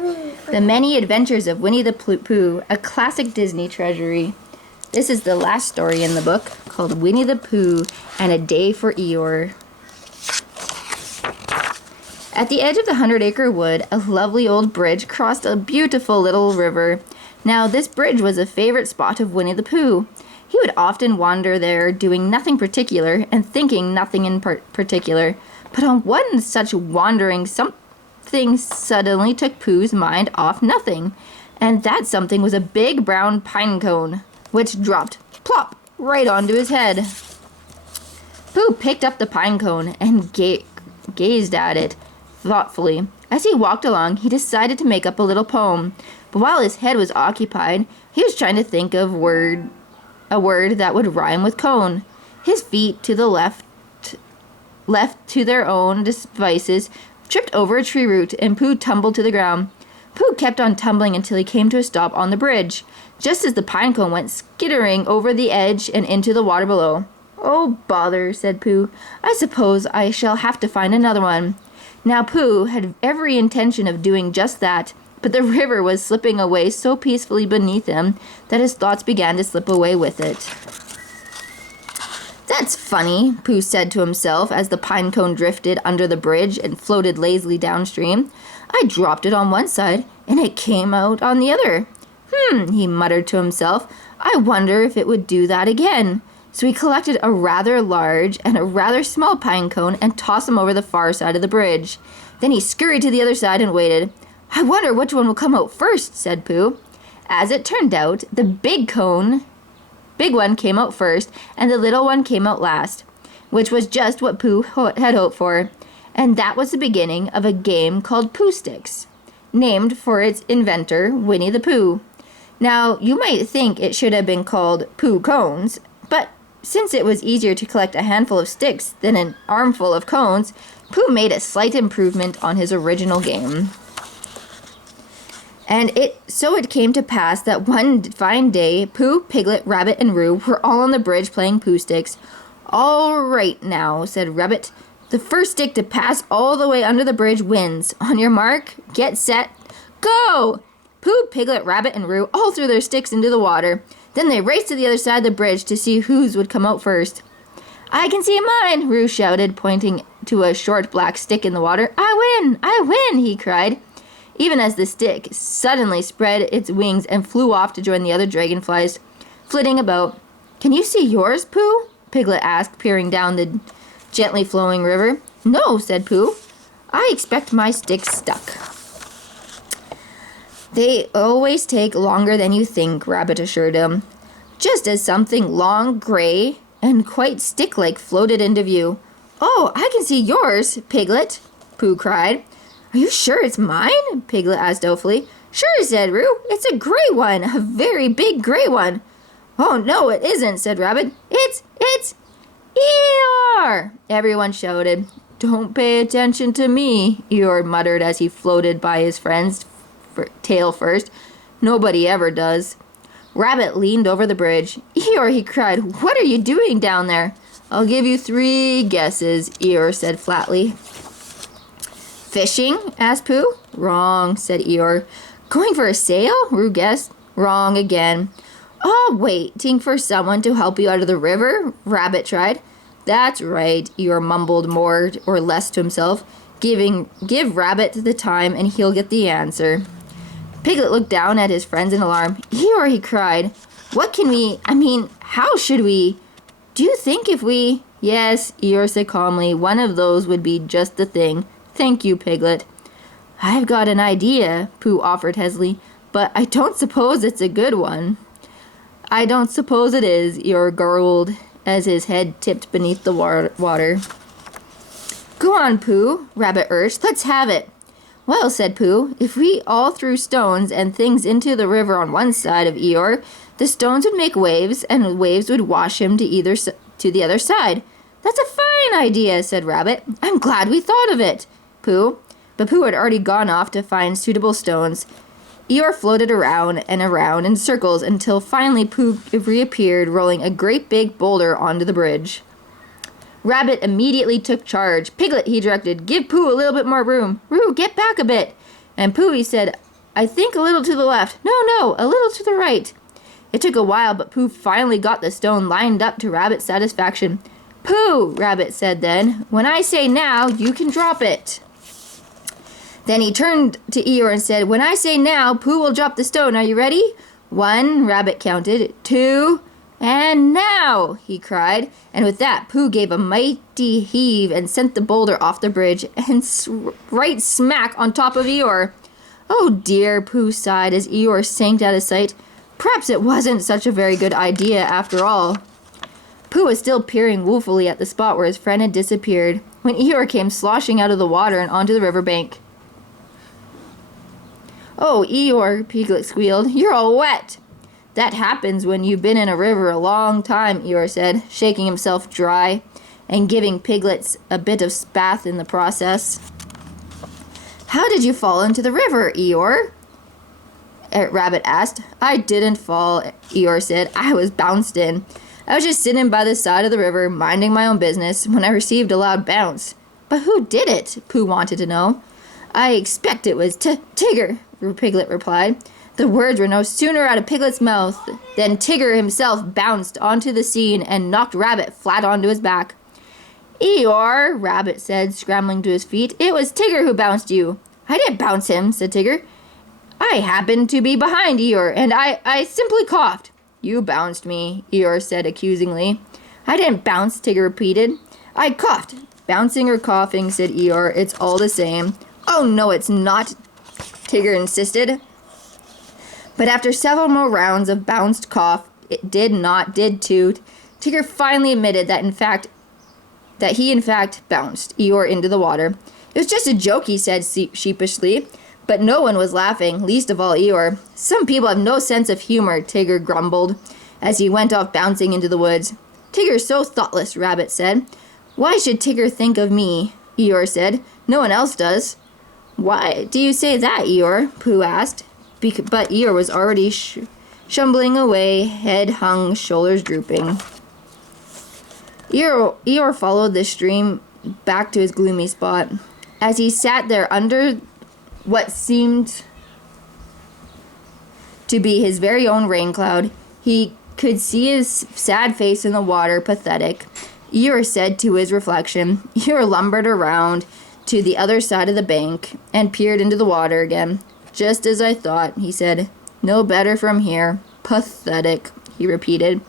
The Many Adventures of Winnie the Pooh, a classic Disney treasury. This is the last story in the book, called Winnie the Pooh and a Day for Eyore. At the edge of the 100-acre wood, a lovely old bridge crossed a beautiful little river. Now, this bridge was a favorite spot of Winnie the Pooh. He would often wander there, doing nothing particular and thinking nothing in particular. But on one such wandering, something suddenly took Pooh's mind off nothing. And that something was a big brown pine cone, which dropped, plop, right onto his head. Pooh picked up the pine cone and gazed at it thoughtfully. As he walked along, he decided to make up a little poem. But while his head was occupied, he was trying to think of a word that would rhyme with cone. His feet to the left to their own devices, tripped over a tree root, and Pooh tumbled to the ground. Pooh kept on tumbling until he came to a stop on the bridge, just as the pine cone went skittering over the edge and into the water below. "Oh, bother," said Pooh. "I suppose I shall have to find another one." Now Pooh had every intention of doing just that, but the river was slipping away so peacefully beneath him that his thoughts began to slip away with it. "That's funny," Pooh said to himself as the pine cone drifted under the bridge and floated lazily downstream. "I dropped it on one side, and it came out on the other. He muttered to himself. "I wonder if it would do that again." So he collected a rather large and a rather small pine cone and tossed them over the far side of the bridge. Then he scurried to the other side and waited. "I wonder which one will come out first," said Pooh. As it turned out, the big one came out first, and the little one came out last, which was just what Pooh had hoped for. And that was the beginning of a game called Pooh Sticks, named for its inventor, Winnie the Pooh. Now, you might think it should have been called Pooh Cones, but since it was easier to collect a handful of sticks than an armful of cones, Pooh made a slight improvement on his original game. And so it came to pass that one fine day, Pooh, Piglet, Rabbit, and Roo were all on the bridge playing Pooh Sticks. "All right now," said Rabbit. "The first stick to pass all the way under the bridge wins. On your mark, get set, go!" Pooh, Piglet, Rabbit, and Roo all threw their sticks into the water. Then they raced to the other side of the bridge to see whose would come out first. "I can see mine," Roo shouted, pointing to a short black stick in the water. "I win! I win!" he cried, even as the stick suddenly spread its wings and flew off to join the other dragonflies flitting about. "Can you see yours, Pooh?" Piglet asked, peering down the gently flowing river. "No," said Pooh. "I expect my stick's stuck." "They always take longer than you think," Rabbit assured him, just as something long, gray, and quite stick-like floated into view. "Oh, I can see yours, Piglet," Pooh cried. "Are you sure it's mine?" Piglet asked doubtfully. "Sure," said Roo. "It's a gray one, a very big gray one." "Oh, no, it isn't," said Rabbit. It's Eyore!" Everyone shouted. "Don't pay attention to me," Eyore muttered as he floated by his friend's tail first. "Nobody ever does." Rabbit leaned over the bridge. "Eyore," he cried, "what are you doing down there?" "I'll give you 3 guesses," Eyore said flatly. "Fishing?" asked Pooh. "Wrong," said Eyore. "Going for a sail?" Roo guessed. "Wrong again." "Oh, waiting for someone to help you out of the river?" Rabbit tried. "That's right," Eyore mumbled more or less to himself. Give Rabbit the time and he'll get the answer." Piglet looked down at his friends in alarm. "Eyore," he cried. How should we? Do you think if we—" "Yes," Eyore said calmly, "one of those would be just the thing. Thank you, Piglet." "I've got an idea," Pooh offered hesitantly, "but I don't suppose it's a good one." "I don't suppose it is," Eyore gurgled as his head tipped beneath the water. "Go on, Pooh," Rabbit urged. "Let's have it." "Well," said Pooh, "if we all threw stones and things into the river on one side of Eyore, the stones would make waves, and the waves would wash him to the other side." "That's a fine idea," said Rabbit. "I'm glad we thought of it, Pooh." But Pooh had already gone off to find suitable stones. Eyore floated around and around in circles until finally Pooh reappeared, rolling a great big boulder onto the bridge. Rabbit immediately took charge. "Piglet," he directed, "give Pooh a little bit more room. Roo, get back a bit." And Pooh, he said, I think a little to the left. No, a little to the right. It took a while, but Pooh finally got the stone lined up to Rabbit's satisfaction. Pooh, Rabbit said then, when I say now, you can drop it. Then he turned to Eyore and said, when I say now, Pooh will drop the stone. Are you ready? 1, Rabbit counted. 2, and now, he cried. And with that, Pooh gave a mighty heave and sent the boulder off the bridge and right smack on top of Eyore. Oh dear, Pooh sighed as Eyore sank out of sight. Perhaps it wasn't such a very good idea after all. Pooh was still peering woefully at the spot where his friend had disappeared when Eyore came sloshing out of the water and onto the riverbank. Oh, Eyore, Piglet squealed, you're all wet. That happens when you've been in a river a long time, Eyore said, shaking himself dry and giving Piglets a bit of spath in the process. How did you fall into the river, Eyore? Rabbit asked. I didn't fall, Eyore said. I was bounced in. I was just sitting by the side of the river, minding my own business, when I received a loud bounce. But who did it? Pooh wanted to know. I expect it was Tigger, Piglet replied. The words were no sooner out of Piglet's mouth than Tigger himself bounced onto the scene and knocked Rabbit flat onto his back. Eyore, Rabbit said, scrambling to his feet. It was Tigger who bounced you. I didn't bounce him, said Tigger. I happened to be behind Eyore, and I simply coughed. You bounced me, Eyore said accusingly. I didn't bounce, Tigger repeated. I coughed. Bouncing or coughing, said Eyore. It's all the same. Oh, no, it's not, Tigger insisted. But after several more rounds of bounced cough, it did toot, Tigger finally admitted that he in fact bounced Eyore into the water. It was just a joke, he said sheepishly. But no one was laughing, least of all Eyore. Some people have no sense of humor, Tigger grumbled, as he went off bouncing into the woods. Tigger's so thoughtless, Rabbit said. Why should Tigger think of me? Eyore said. No one else does. Why do you say that, Eyore? Pooh asked. But Eyore was already shumbling away, head hung, shoulders drooping. Eyore followed the stream back to his gloomy spot. As he sat there under what seemed to be his very own rain cloud, he could see his sad face in the water, pathetic. Eyore said to his reflection. Eyore lumbered around to the other side of the bank and peered into the water again. Just as I thought, he said. No better from here. Pathetic, he repeated.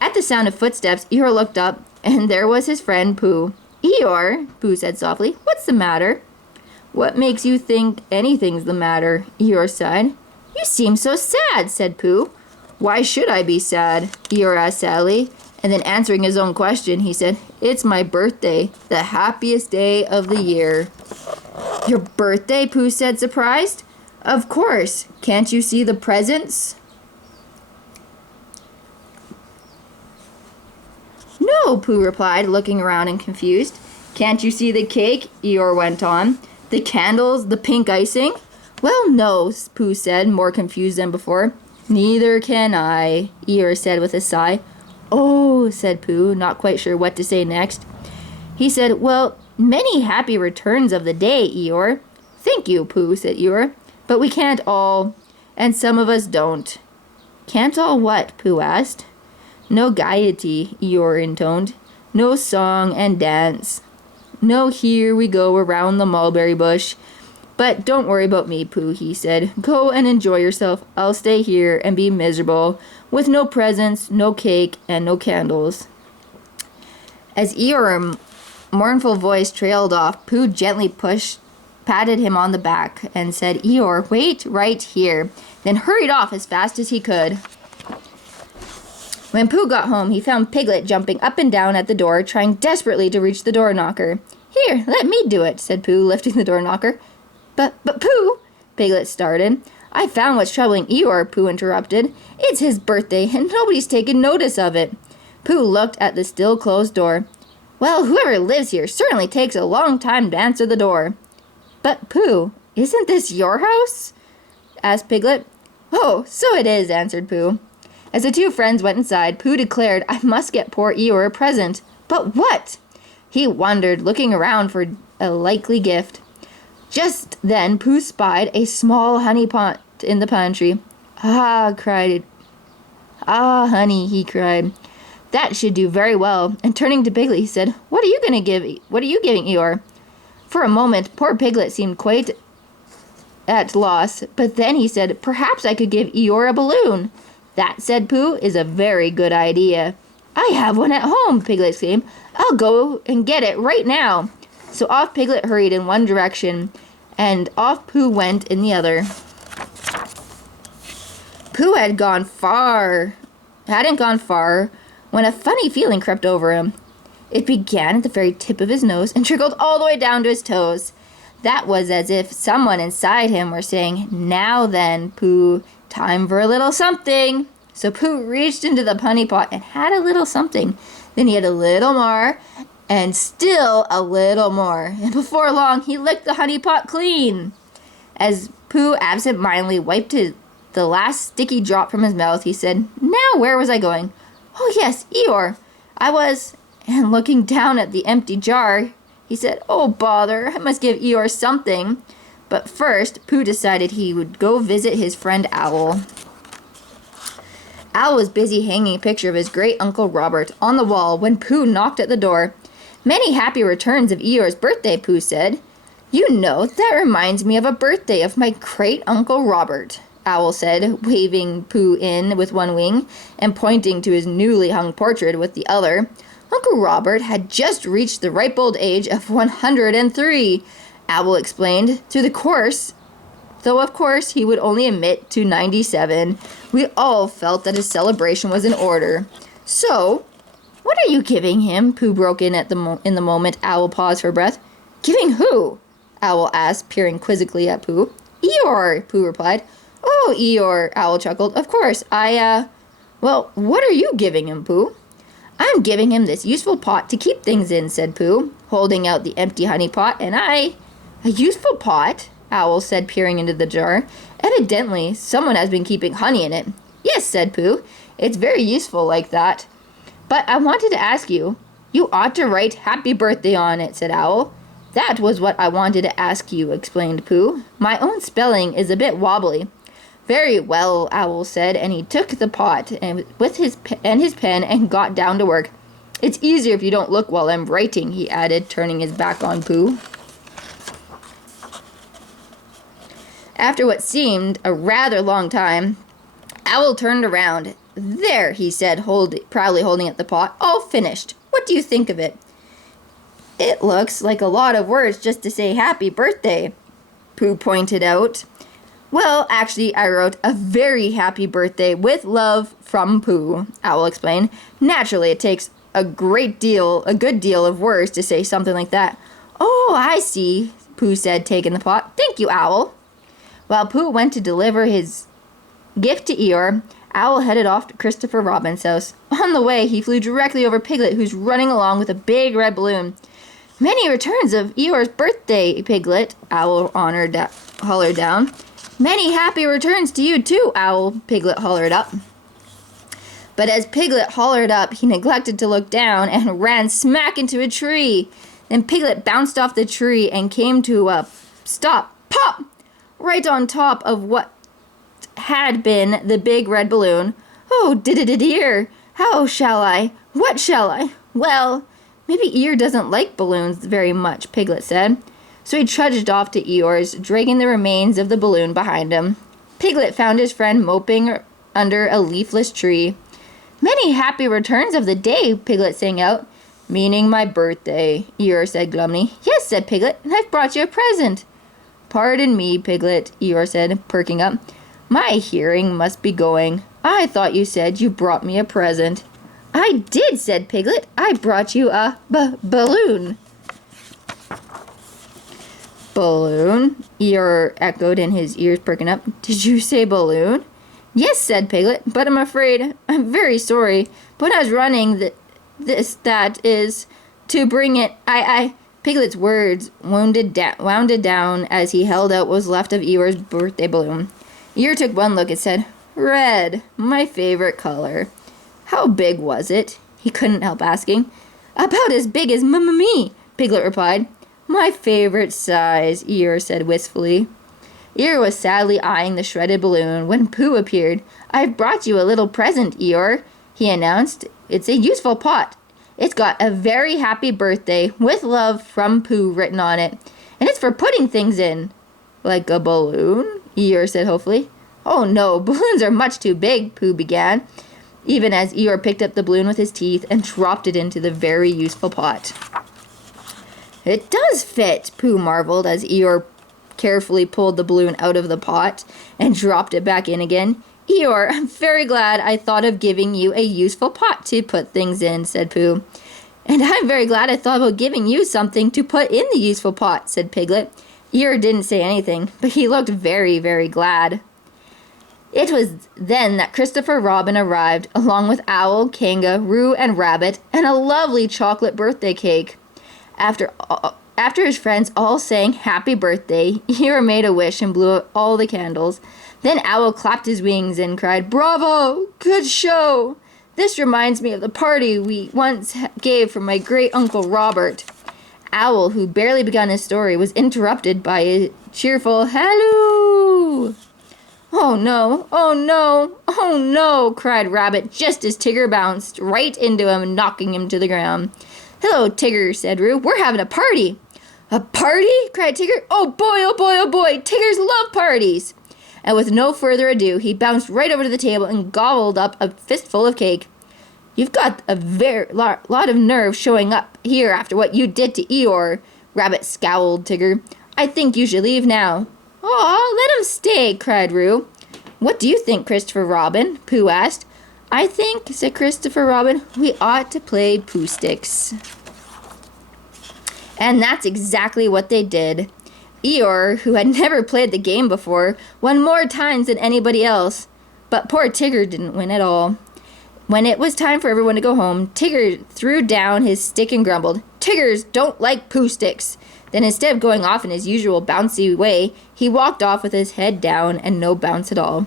At the sound of footsteps, Eyore looked up, and there was his friend Pooh. Eyore, Pooh said softly, what's the matter? What makes you think anything's the matter? Eyore sighed. You seem so sad, said Pooh. Why should I be sad? Eyore asked sadly, and then answering his own question, he said, It's my birthday, the happiest day of the year. Your birthday? Pooh said, surprised. Of course. Can't you see the presents? No, Pooh replied, looking around and confused. Can't you see the cake? Eyore went on. The candles, the pink icing? Well, no, Pooh said, more confused than before. Neither can I, Eyore said with a sigh. Oh, said Pooh, not quite sure what to say next. He said, well, many happy returns of the day, Eyore. Thank you, Pooh, said Eyore. But we can't all, and some of us don't. Can't all what? Pooh asked. No gaiety, Eyore intoned. No song and dance. No here we go around the mulberry bush. But don't worry about me, Pooh, he said. Go and enjoy yourself. I'll stay here and be miserable, with no presents, no cake, and no candles. As Eyore's mournful voice trailed off, Pooh gently patted him on the back and said, Eyore, wait right here, then hurried off as fast as he could. When Pooh got home, he found Piglet jumping up and down at the door, trying desperately to reach the door knocker. Here, let me do it, said Pooh, lifting the door knocker. But Pooh, Piglet started. I found what's troubling Eyore, Pooh interrupted. It's his birthday, and nobody's taken notice of it. Pooh looked at the still closed door. Well, whoever lives here certainly takes a long time to answer the door. But Pooh, isn't this your house? Asked Piglet. Oh, so it is, answered Pooh. As the two friends went inside, Pooh declared, I must get poor Eyore a present. But what? He wondered, looking around for a likely gift. Just then Pooh spied a small honey pot in the pantry. Ah, honey, he cried. That should do very well. And turning to Piglet, he said, What are you giving Eyore? For a moment, poor Piglet seemed quite at loss, but then he said, Perhaps I could give Eyore a balloon. That, said Pooh, is a very good idea. I have one at home, Piglet exclaimed. I'll go and get it right now. So off Piglet hurried in one direction, and off Pooh went in the other. Pooh hadn't gone far when a funny feeling crept over him. It began at the very tip of his nose and trickled all the way down to his toes. That was as if someone inside him were saying, Now then, Pooh, time for a little something. So Pooh reached into the honey pot and had a little something. Then he had a little more, and still a little more. And before long, he licked the honey pot clean. As Pooh absent-mindedly wiped the last sticky drop from his mouth, he said, Now where was I going? Oh yes, Eyore. I was... And looking down at the empty jar, he said, Oh bother, I must give Eyore something. But first, Pooh decided he would go visit his friend Owl. Owl was busy hanging a picture of his great Uncle Robert on the wall when Pooh knocked at the door. Many happy returns of Eeyore's birthday, Pooh said. You know, that reminds me of a birthday of my great Uncle Robert, Owl said, waving Pooh in with one wing and pointing to his newly hung portrait with the other. Uncle Robert had just reached the ripe old age of 103, Owl explained, though of course he would only admit to 97. We all felt that his celebration was in order. So, what are you giving him? Pooh broke in in the moment Owl paused for breath. Giving who? Owl asked, peering quizzically at Pooh. Eyore, Pooh replied. Oh, Eyore, Owl chuckled. Of course, well, what are you giving him, Pooh? I'm giving him this useful pot to keep things in, said Pooh, holding out the empty honey pot, and A useful pot? Owl said, peering into the jar. Evidently, someone has been keeping honey in it. Yes, said Pooh. It's very useful like that. But I wanted to ask you. You ought to write happy birthday on it, said Owl. That was what I wanted to ask you, explained Pooh. My own spelling is a bit wobbly. Very well, Owl said, and he took the pot with his pen and got down to work. It's easier if you don't look while I'm writing, he added, turning his back on Pooh. After what seemed a rather long time, Owl turned around. There, he said, proudly holding up the pot, all finished. What do you think of it? It looks like a lot of words just to say happy birthday, Pooh pointed out. Well, actually, I wrote a very happy birthday with love from Pooh, Owl explained. Naturally, it takes a good deal of words to say something like that. Oh, I see, Pooh said, taking the pot. Thank you, Owl. While Pooh went to deliver his gift to Eyore, Owl headed off to Christopher Robin's house. On the way, he flew directly over Piglet, who's running along with a big red balloon. Many returns of Eeyore's birthday, Piglet, Owl hollered down. Many happy returns to you too, Owl, Piglet hollered up. But as Piglet hollered up, he neglected to look down and ran smack into a tree. Then Piglet bounced off the tree and came to a stop, pop, right on top of what had been the big red balloon. Oh, dear, how shall I? What shall I? Well, maybe Eyore doesn't like balloons very much, Piglet said. So he trudged off to Eeyore's, dragging the remains of the balloon behind him. Piglet found his friend moping under a leafless tree. Many happy returns of the day, Piglet sang out. Meaning my birthday, Eyore said glumly. Yes, said Piglet, and I've brought you a present. Pardon me, Piglet, Eyore said, perking up. My hearing must be going. I thought you said you brought me a present. I did, said Piglet. I brought you a balloon. Balloon? Eyore echoed in his ears perking up. Did you say balloon? Yes, said Piglet, but I'm afraid, I'm very sorry, but I was running that is, to bring it, Piglet's words wounded down as he held out what was left of Eeyore's birthday balloon. Eyore took one look and said, Red, my favorite color. How big was it? He couldn't help asking. About as big as me, Piglet replied. My favorite size, Eyore said wistfully. Eyore was sadly eyeing the shredded balloon when Pooh appeared. I've brought you a little present, Eyore, he announced. It's a useful pot. It's got a very happy birthday with love from Pooh written on it. And it's for putting things in. Like a balloon? Eyore said hopefully. Oh no, balloons are much too big, Pooh began, even as Eyore picked up the balloon with his teeth and dropped it into the very useful pot. It does fit, Pooh marveled as Eyore carefully pulled the balloon out of the pot and dropped it back in again. Eyore, I'm very glad I thought of giving you a useful pot to put things in, said Pooh. And I'm very glad I thought about giving you something to put in the useful pot, said Piglet. Eyore didn't say anything, but he looked very, very glad. It was then that Christopher Robin arrived, along with Owl, Kanga, Roo, and Rabbit, and a lovely chocolate birthday cake. After his friends all sang happy birthday, Eyore made a wish and blew out all the candles. Then Owl clapped his wings and cried, Bravo! Good show! This reminds me of the party we once gave for my great-uncle Robert. Owl, who barely begun his story, was interrupted by a cheerful, Halloo! Oh no, oh no, oh no, cried Rabbit just as Tigger bounced right into him, knocking him to the ground. Hello, Tigger, said Roo. We're having a party. A party? Cried Tigger. Oh boy, oh boy, oh boy, Tiggers love parties. And with no further ado, he bounced right over to the table and gobbled up a fistful of cake. You've got a very lot of nerve showing up here after what you did to Eyore, Rabbit scowled Tigger. I think you should leave now. Aw, let him stay, cried Roo. What do you think, Christopher Robin? Pooh asked. I think, said Christopher Robin, we ought to play Pooh Sticks. And that's exactly what they did. Eyore, who had never played the game before, won more times than anybody else. But poor Tigger didn't win at all. When it was time for everyone to go home, Tigger threw down his stick and grumbled, Tiggers don't like Pooh Sticks. Then instead of going off in his usual bouncy way, he walked off with his head down and no bounce at all.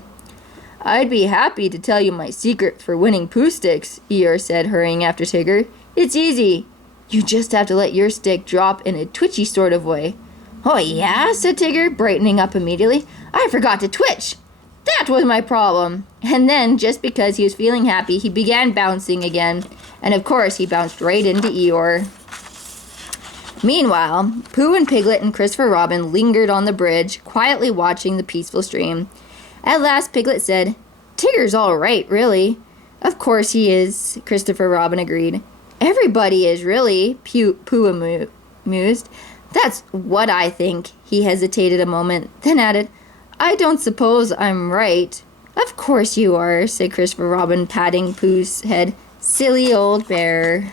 I'd be happy to tell you my secret for winning Pooh Sticks, Eyore said, hurrying after Tigger. It's easy. You just have to let your stick drop in a twitchy sort of way. Oh yeah, said Tigger, brightening up immediately. I forgot to twitch. That was my problem. And then, just because he was feeling happy, he began bouncing again. And of course, he bounced right into Eyore. Meanwhile, Pooh and Piglet and Christopher Robin lingered on the bridge, quietly watching the peaceful stream. At last, Piglet said, Tigger's all right, really. Of course he is, Christopher Robin agreed. Everybody is, really, Pooh mused. That's what I think. He hesitated a moment, then added, I don't suppose I'm right. Of course you are, said Christopher Robin, patting Pooh's head. Silly old bear.